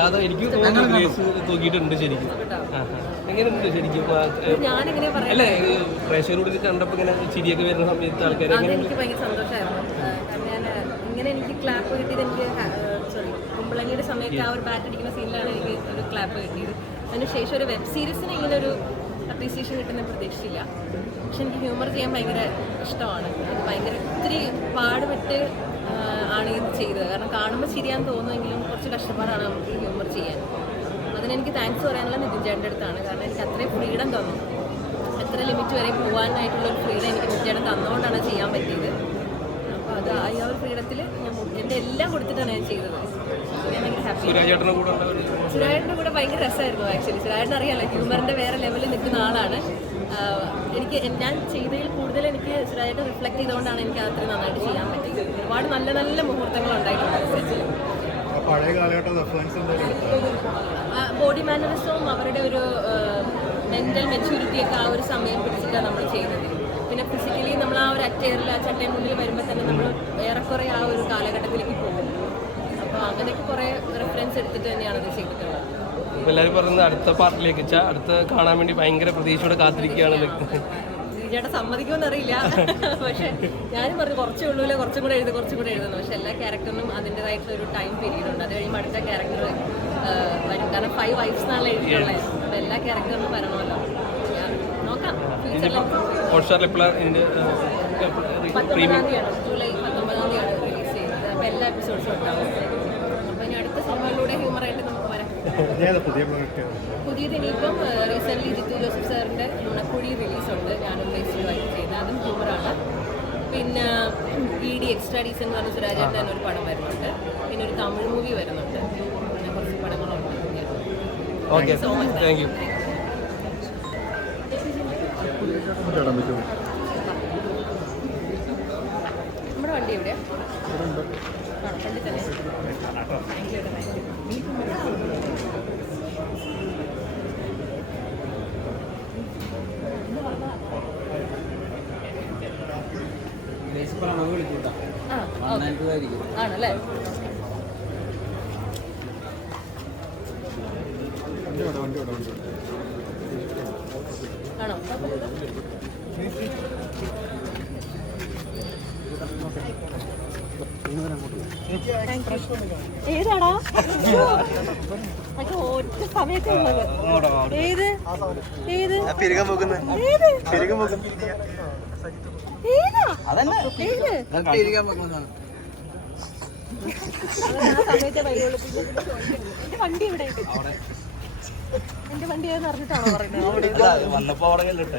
അല്ലാതെ എനിക്ക് തോന്നിയിട്ടുണ്ട് ശരിക്കും. എങ്ങനെയുണ്ട് ശരിക്കും? അല്ലേ പ്രേക്ഷകരോട് കണ്ടപ്പോൾ ഇങ്ങനെ ചിരിയൊക്കെ വരുന്ന സമയത്ത് ആൾക്കാർ എനിക്ക് ഭയങ്കര സന്തോഷമായിരുന്നു. ഇങ്ങനെ എനിക്ക് ക്ലാപ്പ് കിട്ടിയത് എനിക്ക് കുമ്പളങ്ങിയുടെ സമയത്ത് ആ ഒരു ബാറ്റ് അടിക്കുന്ന സീനിലാണ് എനിക്ക് ഒരു ക്ലാപ്പ് കിട്ടിയത്. അതിനുശേഷം ഒരു വെബ് സീരീസിന് ഇങ്ങനെ ഒരു അപ്രീസിയേഷൻ കിട്ടുന്ന പ്രതീക്ഷിച്ചില്ല. പക്ഷെ എനിക്ക് ഹ്യൂമർ ചെയ്യാൻ ഭയങ്കര ഇഷ്ടമാണ്. ഭയങ്കര ഒത്തിരി പാടുപെട്ട് ആണ് ഇത് ചെയ്തത്. കാരണം കാണുമ്പോൾ ചിരിയാൻ തോന്നുമെങ്കിലും കുറച്ച് കഷ്ടപ്പാടാണ് നമുക്ക് ഹ്യൂമർ ചെയ്യാൻ. അതിനെനിക്ക് താങ്ക്സ് പറയാനുള്ള നിതിൻ ചേട്ടൻ്റെ അടുത്താണ്. കാരണം എനിക്ക് അത്രയും ഫ്രീഡം തന്നു. എത്ര ലിമിറ്റ് വരെ പോകാനായിട്ടുള്ള ഒരു ഫ്രീഡം എനിക്ക് നിതിൻ ചേട്ടൻ തന്നുകൊണ്ടാണ് ചെയ്യാൻ പറ്റിയത്. അപ്പോൾ അത് ആ ഒരു ഫ്രീഡത്തിൽ ഞാൻ എൻ്റെ എല്ലാം കൊടുത്തിട്ടാണ് ഞാൻ ചെയ്തത്. ഞാൻ ഭയങ്കര ഹാപ്പി. സുരാജേട്ടൻ്റെ കൂടെ ഭയങ്കര രസമായിരുന്നു ആക്ച്വലി. സുരാജേട്ടൻ അറിയാമല്ലോ, ഹ്യൂമറിൻ്റെ വേറെ ലെവലിൽ നിൽക്കുന്ന ആളാണ്. എനിക്ക് ഞാൻ ചെയ്തതിൽ കൂടുതൽ എനിക്ക് സുരാജേട്ടൻ റിഫ്ലക്ട് ചെയ്തുകൊണ്ടാണ് എനിക്ക് അത്രയും നന്നായിട്ട് ചെയ്യാൻ പറ്റിയത്. ഒരുപാട് നല്ല നല്ല മുഹൂർത്തങ്ങൾ ഉണ്ടായിട്ടുണ്ട് സെറ്റിൽ. ബോഡി മാനറിസവും അവരുടെ ഒരു മെൻ്റൽ മെച്യൂരിറ്റിയൊക്കെ ആ ഒരു സമയം പിടിച്ചിട്ടാണ് നമ്മൾ ചെയ്യുന്നത്. പിന്നെ ഫിസിക്കലി നമ്മൾ ആ ഒരു അറ്റയറിൽ ആ ചട്ടയും മുന്നിൽ വരുമ്പോൾ തന്നെ നമ്മൾ ഏറെക്കുറെ ആ ഒരു കാലഘട്ടത്തിലേക്ക് പോകും. അപ്പോൾ അങ്ങനെയൊക്കെ കുറേ റെഫറൻസ് എടുത്തിട്ട് തന്നെയാണ് ഇത് ചെയ്തിട്ടുള്ളത്. എല്ലാവരും പറയുന്നത് അടുത്ത പാർട്ടിലേക്ക് വെച്ചാൽ അടുത്ത കാണാൻ വേണ്ടി ഭയങ്കര പ്രതീക്ഷയോടെ കാത്തിരിക്കുകയാണ്. ചേട്ടാ സമ്മതിക്കുമെന്ന് അറിയില്ല. പക്ഷെ ഞാനും പറഞ്ഞു കുറച്ചേ ഉള്ളൂല്ലോ, കുറച്ചും കൂടെ എഴുതുന്നു. പക്ഷെ എല്ലാ ക്യാരക്ടറിനും അതിൻ്റെതായിട്ടുള്ള ഒരു ടൈം പീരീഡ് ഉണ്ട്. അത് കഴിയുമ്പോൾ അടുത്ത ക്യാരക്ടർ വരും. കാരണം 5 വൈഫ്സ് എന്നാണല്ലോ എഴുതിയിട്ടുള്ളത്. അപ്പോൾ എല്ലാ ക്യാരക്ടറിനും വരണമല്ലോ. നോക്കാം. ജൂലൈ 19 റിലീസ് ചെയ്യുന്നത്. അപ്പോൾ എല്ലാ എപ്പിസോഡ്സും ഉണ്ടാവും. അപ്പോൾ ഇനി അടുത്ത സിനിമകളിലൂടെ ഹ്യൂമറായിട്ട് നമുക്ക് വരാം. പുതിയത് ഇനിയിപ്പം റീസെൻ്റ്ലി ജിത്തു ജോസഫ് സാറിൻ്റെ നുണക്കുഴി റിലീസുണ്ട്. ഞാനും ബേസിലുമായിട്ട് ചെയ്ത് അതും ഹ്യൂമറാണ്. പിന്നെ ED എക്സ്ട്രാ ഡീസൻ എന്ന് പറഞ്ഞ സുരാജേട്ടൻ തന്നെ ഒരു പടം വരുന്നുണ്ട്. പിന്നെ ഒരു തമിഴ് മൂവി വരുന്നുണ്ട്. പിന്നെ കുറച്ച് പടങ്ങളുണ്ട്. So much. Thank you. നമ്മുടെ വണ്ടി എവിടെയാണ്? ഫ്രണ്ടിൽ തന്നെ. ആണല്ലേ? ആണോ? ഏതാടാ ഒറ്റ സമയത്തേ ഉള്ളത്? ഏത് ഏത് വണ്ടി ഇവിടെ എന്റെ വണ്ടി ഏതെന്ന് അറിഞ്ഞിട്ടാണോ പറയുന്നത്?